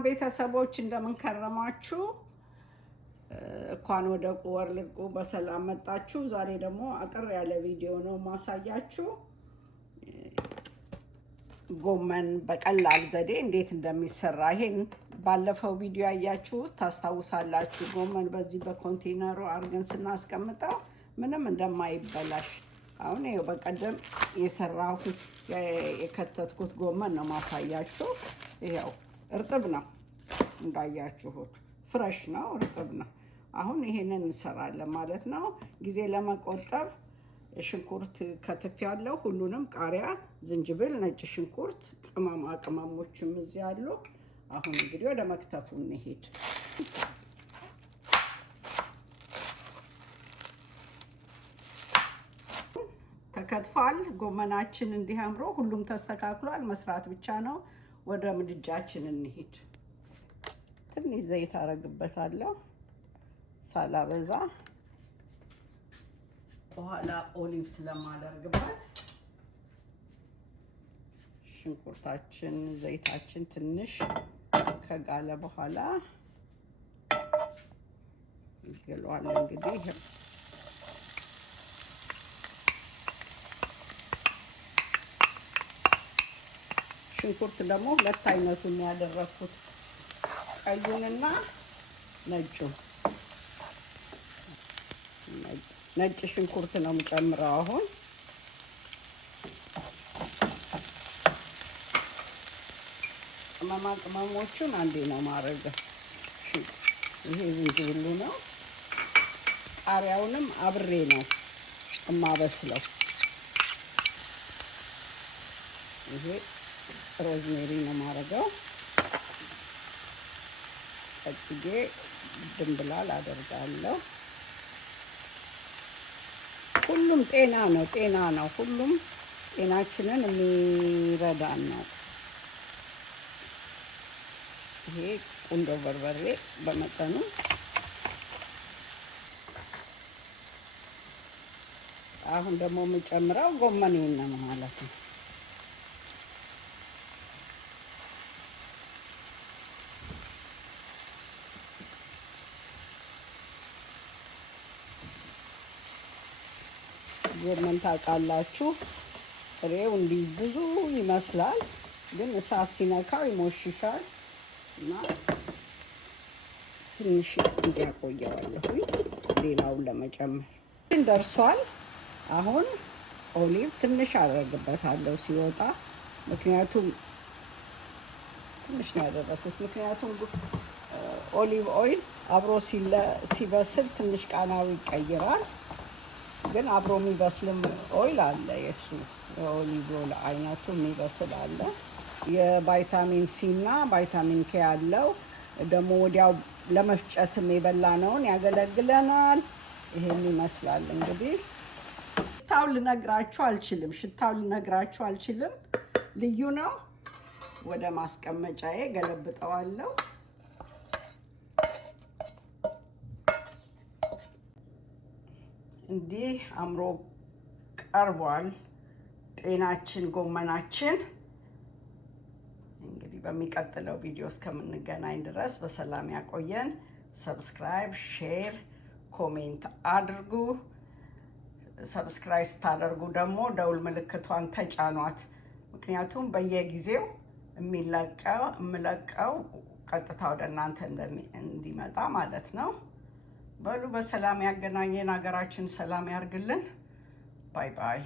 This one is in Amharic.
ሰላም ቤተሰቦች እንደምን ከረማችሁ? እንኳን ወደ ወርልድ በሰላም መጣችሁ። ዛሬ ደግሞ አጠር ያለ ቪዲዮ ነው ማሳያችሁ። ጎመን በቀላል ዘዴ እንዴት እንደሚሰራ ይሄን ባለፈው ቪዲዮ ያያችሁት ታስታውሳላችሁ። ጎመን በዚህ በኮንቴነሩ አርገን ስናስቀምጠው ምንም እንደማይበላሽ አሁን ይሄው በቀደም የሰራሁት የከተትኩት ጎመን ነው ማሳያችሁ። ይሄው እርጥብ ነው እንዳያችሁት፣ ፍሬሽ ነው፣ እርጥብ ነው። አሁን ይሄንን እንሰራለን ማለት ነው። ጊዜ ለመቆጠብ ሽንኩርት ከትፌያለሁ፣ ሁሉንም ቃሪያ፣ ዝንጅብል፣ ነጭ ሽንኩርት፣ ቅመማ ቅመሞችም እዚህ አሉ። አሁን እንግዲህ ወደ መክተፉ እንሄድ። ተከትፏል ጎመናችን እንዲህ አምሮ ሁሉም ተስተካክሏል። መስራት ብቻ ነው። ወደ ምድጃችን እንሄድ። ትንሽ ዘይት አረግበታለሁ ሳላበዛ፣ በኋላ ኦሊቭ ስለማደርግበት ሽንኩርታችን ዘይታችን ትንሽ ከጋለ በኋላ ይገለዋል። እንግዲህ ሽንኩርት ደግሞ ሁለት አይነቱን ያደረኩት፣ ቀዩንና ነጩን። ነጭ ሽንኩርት ነው የምጨምረው አሁን። ቅመማ ቅመሞቹን አንዴ ነው ማረገው። ይሄ ዝንጅብሉ ነው። ቃሪያውንም አብሬ ነው እማበስለው። ይሄ ሮዝሜሪ ነው ማረገው። ቀጥዬ ድንብላል አደርጋለሁ። ሁሉም ጤና ነው። ሁሉም ጤናችንን የሚረዳን ነው። ይሄ ቁንዶ በርበሬ በመጠኑ፣ አሁን ደግሞ የምጨምረው ጎመኔን ነው ማለት ነው። ጎመን ታውቃላችሁ፣ ፍሬው እንዲህ ብዙ ይመስላል፣ ግን እሳት ሲነካው ይሞሽሻል እና ትንሽ እንዲያቆየዋለሁ ሌላውን ለመጨመር። ደርሷል። አሁን ኦሊቭ ትንሽ አደርግበታለሁ ሲወጣ፣ ምክንያቱም ትንሽ ነው ያደረኩት። ምክንያቱም ኦሊቭ ኦይል አብሮ ሲበስል ትንሽ ቃናው ይቀይራል። ግን አብሮ የሚበስልም ኦይል አለ፣ የሱ የኦሊቭ ኦይል አይነቱ የሚበስል አለ። የቫይታሚን ሲ እና ቫይታሚን ኬ ያለው ደግሞ ወዲያው ለመፍጨትም የበላነውን ያገለግለናል። ይሄን ይመስላል እንግዲህ። ሽታው ልነግራችሁ አልችልም። ልዩ ነው። ወደ ማስቀመጫዬ ገለብጠዋለሁ። እንዲህ አምሮ ቀርቧል ጤናችን ጎመናችን። እንግዲህ በሚቀጥለው ቪዲዮ እስከምንገናኝ ድረስ በሰላም ያቆየን። ሰብስክራይብ፣ ሼር፣ ኮሜንት አድርጉ። ሰብስክራይብ ስታደርጉ ደግሞ ደውል ምልክቷን ተጫኗት። ምክንያቱም በየጊዜው የምለቀው ቀጥታ ወደ እናንተ እንዲመጣ ማለት ነው። በሉ በሰላም ያገናኘን፣ ሀገራችን ሰላም ያርግልን። ባይ ባይ።